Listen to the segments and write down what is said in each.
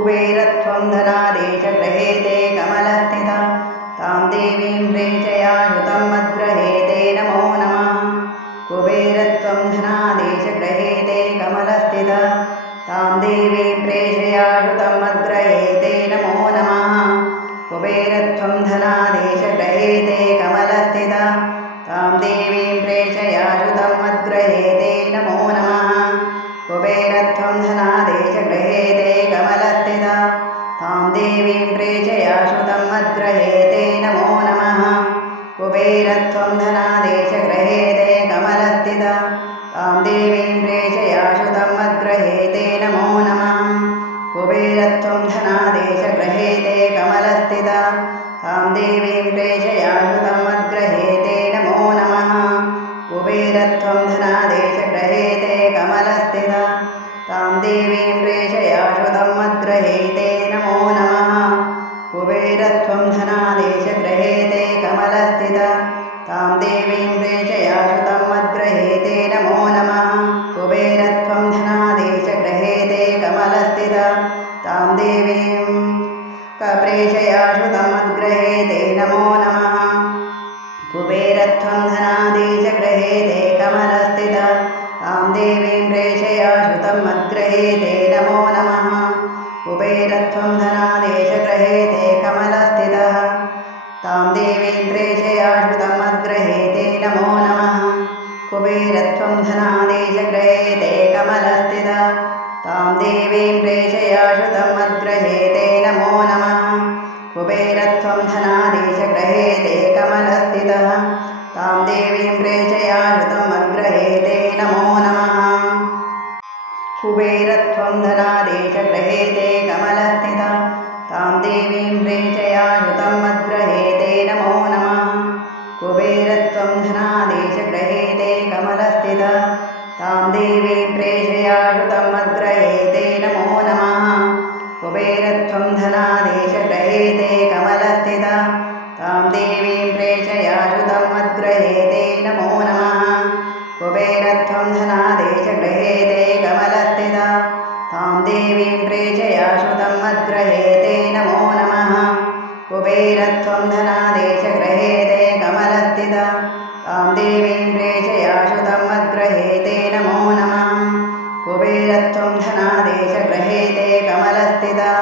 कुबेरत्वं धनादेशग्रहेते कमलस्थिता। तां देवीं प्रेचयायुतं मद्ग्रहेते नमो नमः। कुबेरत्वं धनादेशग्रहेते कमलस्थिता। तां देवीं प्रेषयायुतं तां देवीं प्रेषयाश्रुतं मद्ग्रहेते नमो नमः। कुबेरत्वं धनादेशग्रहेते कमलस्थिता। तां देवीं प्रेषयाश्रुतं मद्ग्रहेते नमो नमः। कुबेरत्वं धनादेशग्रहेते कमलस्थिता। तां देवीं प्रेषयाश्रुतं मद्ग्रहेते नमो नमः। कुबेरत्वं धनादेशग्रहेते कमलस्थिता। तां देवीं प्रेषयाश्रुतं मद्ग्रहेते नमो नमः। कुबेरत्वं धनादेशग्रहेते कमलस्थिता। तां देवीं प्रेषयाश्रुतं मद्ग्रहेते नमो नमः। कुबेरत्वं धनादेशग्रहेते कमलस्थितः। तां देवीं प्रेषयाश्रुतं मद्ग्रहेते नमो नमः। कुबेरत्वं धनादेशग्रहेते कमलस्थिता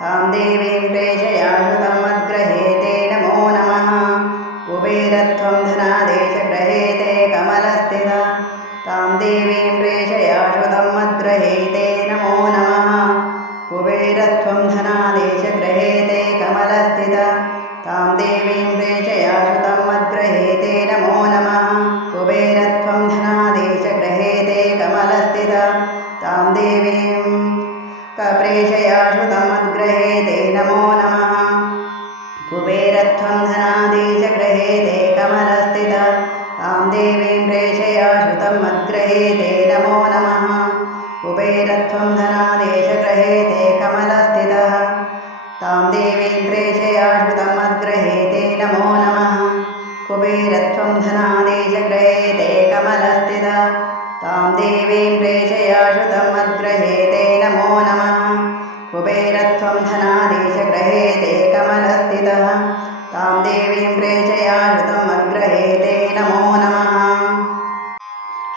तां देवीं प्रेषयाश्रुतं मद्ग्रहेते नमो नमः। कुबेरत्वं धनादेशग्रहेते कमलस्थिता कुबेरत्वं धनादेशग्रहेते कमलस्थितः। तां देवीं प्रेषयाश्रुतं मद्ग्रहेते नमो नमः।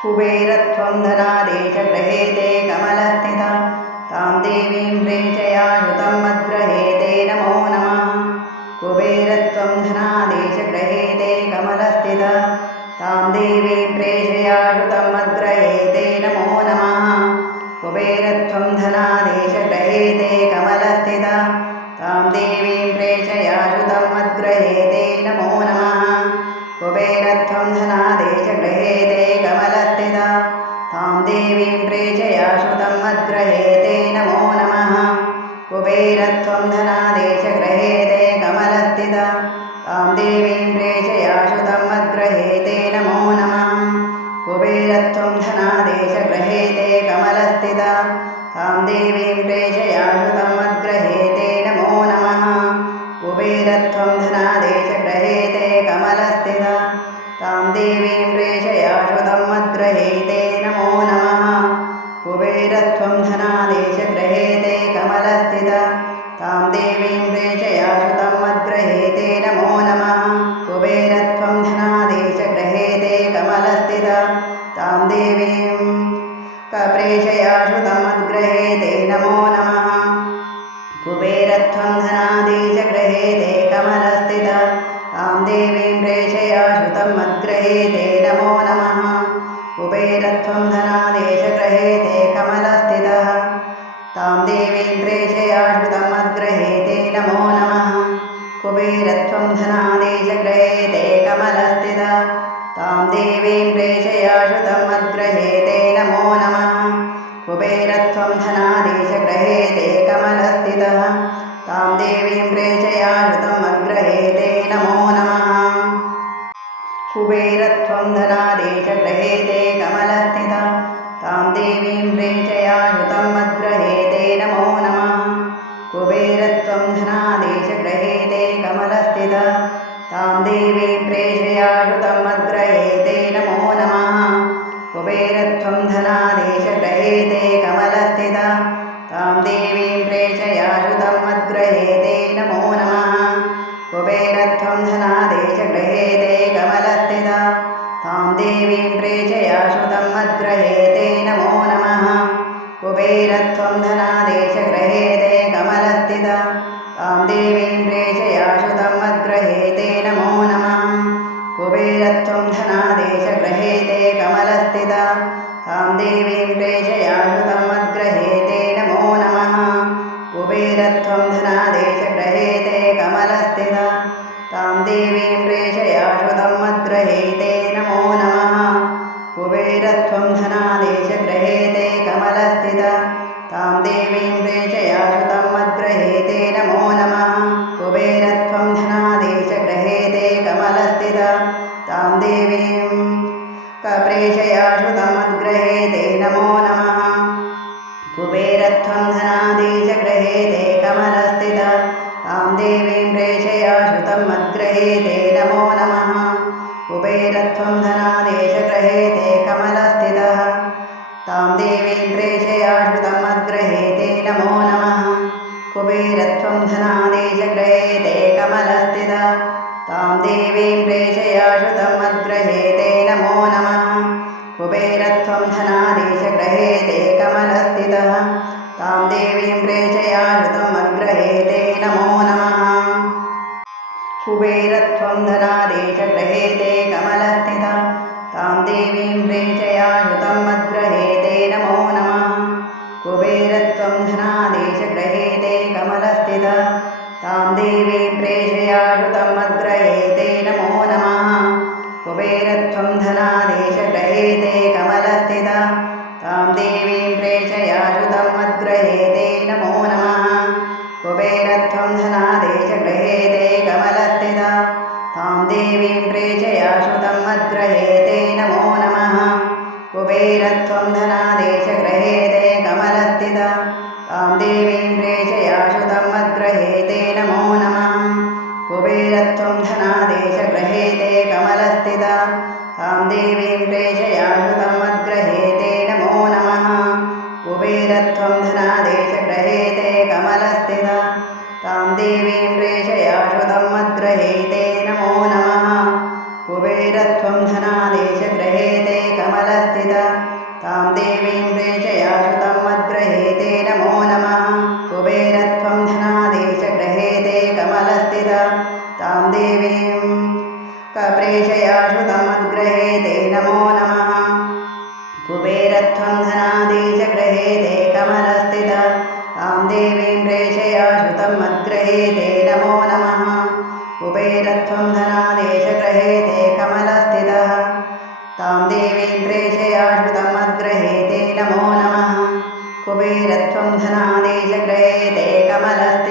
कुबेरत्वं धनादेशग्रहेते कमलस्थिता। तां देवीं प्रेषयाश्रुतं मद्ग्रहेते नमो नमः। कुबेरत्वं धनादेशग्रहेते कमलस्थिता। तां देवीं प्रेषयाश्रुतं मद्ग्रहेते नमो नमः। कुबेरत्वं कमलस्थिता देवीं प्रेषयाश्रुतं मद्ग्रहेते नमो नमः। कुबेरत्वं धनादेशग्रहेते कमलस्थिता। तां देवीं प्रेषयाश्रुतं मद्ग्रहेते नमो नमः। कुबेरत्वं धनादेशग्रहेते कमल कमलस्थिता। तां देवीं प्रेषयाशुतं मद्ग्रहेते नमो नमः। कुबेरत्वं धनादेशग्रहेते कमलस्थिता। तां देवीं कप्रेषयाशुतं मद्ग्रहेते नमो नमः कुबेरत्वं धनादेशग्रहेते कमलस्थिता धनादेशग्रहेते कमलस्थिता। तां देवीं प्रेषयाशुतं मद्ग्रहेते नमो नमः। कुबेरत्वं धनादेशग्रहेते कमलस्थिता। तां देवीं प्रेषयाशुतं मद्ग्रहेते नमो नमः। कुबेरत्वं धनादेशग्रहेते कमलस्थिता। तां देवीं प्रेषयाशुतं कुबेरत्वं धनादेशग्रहेते कमलस्थिता। तां देवीं प्रेषयाशुतं मद्ग्रहेते नमो नमः। कुबेरत्वं धनादेशग्रहेते कमलस्थितः। तां देवीं प्रेषयाशुतं मद्ग्रहेते नमो नमः। कुबेरत्वं धनादेशग्रहेते कमलस्थिता। तां देवीं प्रेषयाशुतं मद्ग्रहेते नमो नमः। कुबेरत्वं धनादेशग्रहेते कमलस्थितः तां देवीं प्रेषयाशुतं मद्ग्रहेते नमो नमः। कुबेरत्वं धनादेशग्रहेते कमलस्थिता तां देवीं प्रेषयाशुतं मद्ग्रहेते नमो नमः। कुबेरत्वं धनादेशग्रहेते कमलस्थिता तां देवीं प्रेषयाशुतं मद्ग्रहेते नमो नमः। कुबेरत्वं धनादेशग्रहेते कमलस्थिता तां देवीं प्रेषयाशुतं मद्ग्रहेते नमो नमः। कुबेरत्वं धनादेशग्रहेते तां देवीं प्रेषयाशुतं मद्ग्रहेते नमो नमः। कुबेरत्वं तां देवीं प्रेषयाशुतं मद्ग्रहेते नमो नमः। कुबेरत्वं धनादेशग्रहेते कमलस्थितः। तां देवीं प्रेषयाशुतं मद्ग्रहेते नमो नमः। कुबेरत्वं धनादेशग्रहेते कमलस्थिता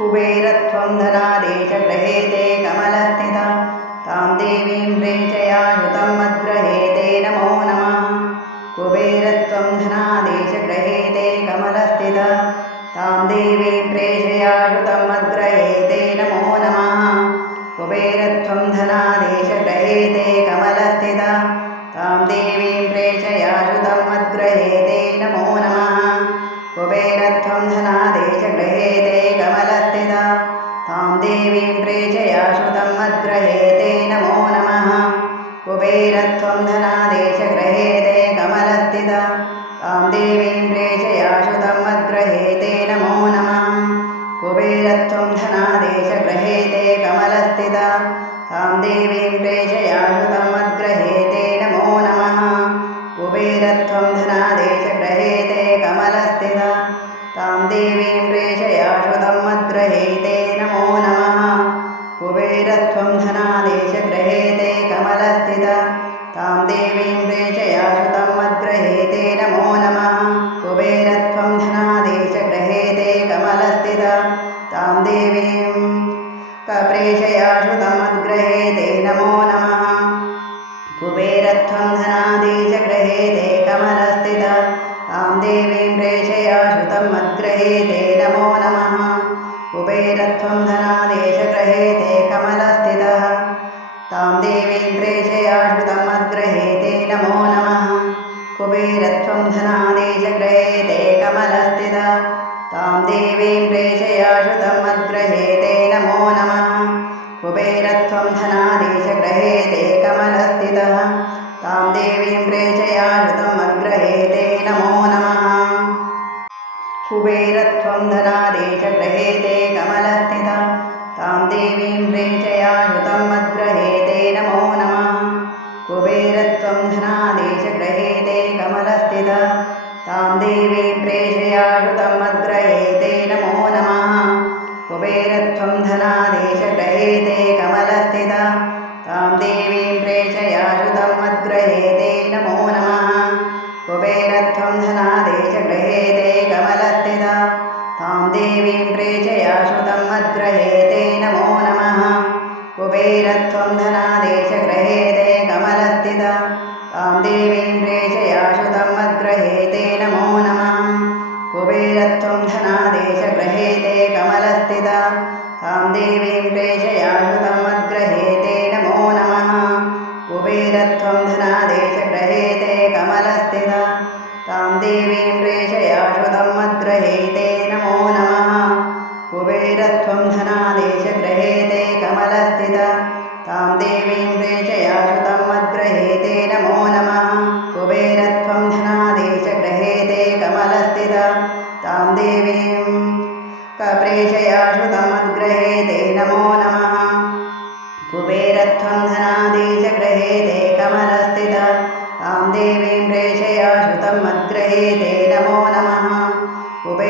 कुबेरत्वं धनादेशग्रहेते कुबेरत्वं धनादेशग्रहेते कमलस्थिता तां देवीं प्रेषयाशुतं मद्ग्रहेते नमो नमः कुबेरत्वं धनादेशग्रहेते कमलस्थिता तां देवीं प्रेषयाशुतं मद्ग्रहेते नमो नमः कुबेरत्वं धनादेशग्रहेते कमलस्थिता तां देवीं प्रेषयाशुतं नमो नमः। कुबेरत्वं धनादेशग्रहेते कमलस्थितः। तां देवीं प्रेषयाशुतं मद्ग्रहेते नमो नमः। कुबेरत्वं धनादेशग्रहेते कमलस्थिता। तां देवीं प्रेषयाशुतं कुबेरत्वं धनादेशग्रहेते कमलस्थिता। तां देवीं प्रेषयाशुतं मद्ग्रहेते नमो नमः। कुबेरत्वं धनादेशग्रहेते कमलस्थिता। तां देवीं प्रेषयाशुतं मद्ग्रहेते नमो नमः। कुबेरत्वं धनादेशग्रहेते कमलस्थिता। तां देवीं प्रेषयाशुतं कुबेरत्वं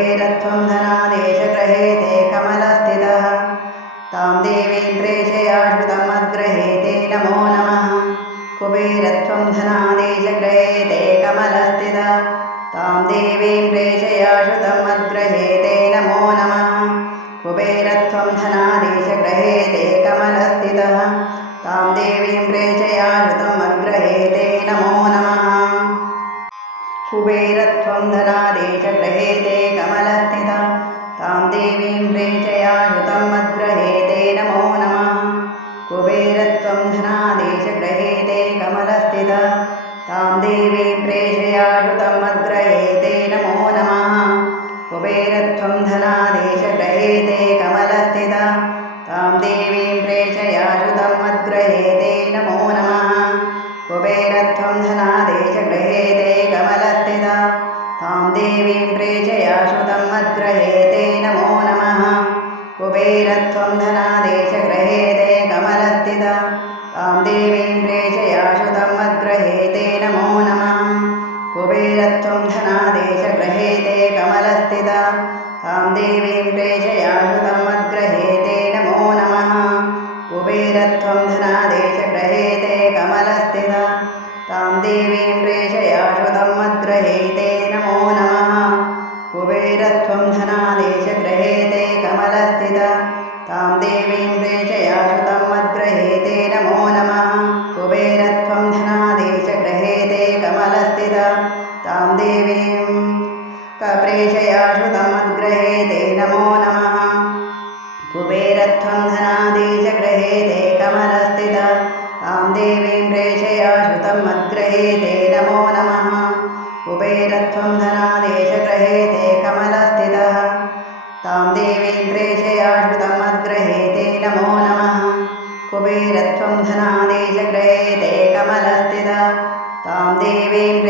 कुबेरत्वं धनादेशग्रहेते कमलस्थितः तां देवीं प्रेषयाशुतं मद्ग्रहेते नमो नमः कुबेरत्वं धनादेशग्रहेते कमलस्थिता तां देवीं प्रेषयाशुतं मद्ग्रहेते नमो नमः कुबेरत्वं धनादेशग्रहेते कमलस्थितः तां देवीं प्रेषयाशुतं मद्ग्रहेते नमो नमः कुबेरत्वं धनादेशग्रहेते कमलस्थिता तां देवीं प्रेषयाशुतं कुबेरत्वं धनादेशग्रहेते कमलस्थिता तां देवीं तां